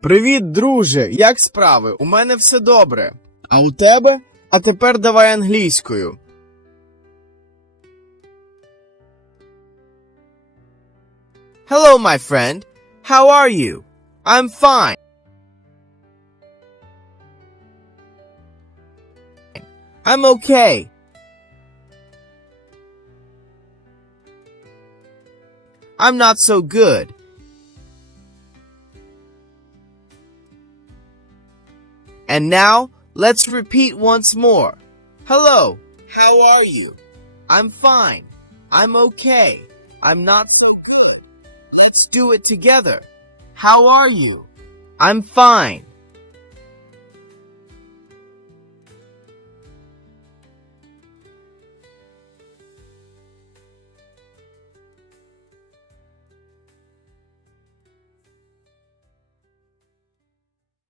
Привіт, друже! Як справи? У мене все добре. А у тебе? А тепер давай англійською. Hello, my friend. How are you? I'm fine. I'm okay. I'm not so good. And now, let's repeat once more. Hello, how are you? I'm fine. I'm okay. I'm not. Let's do it together. How are you? I'm fine.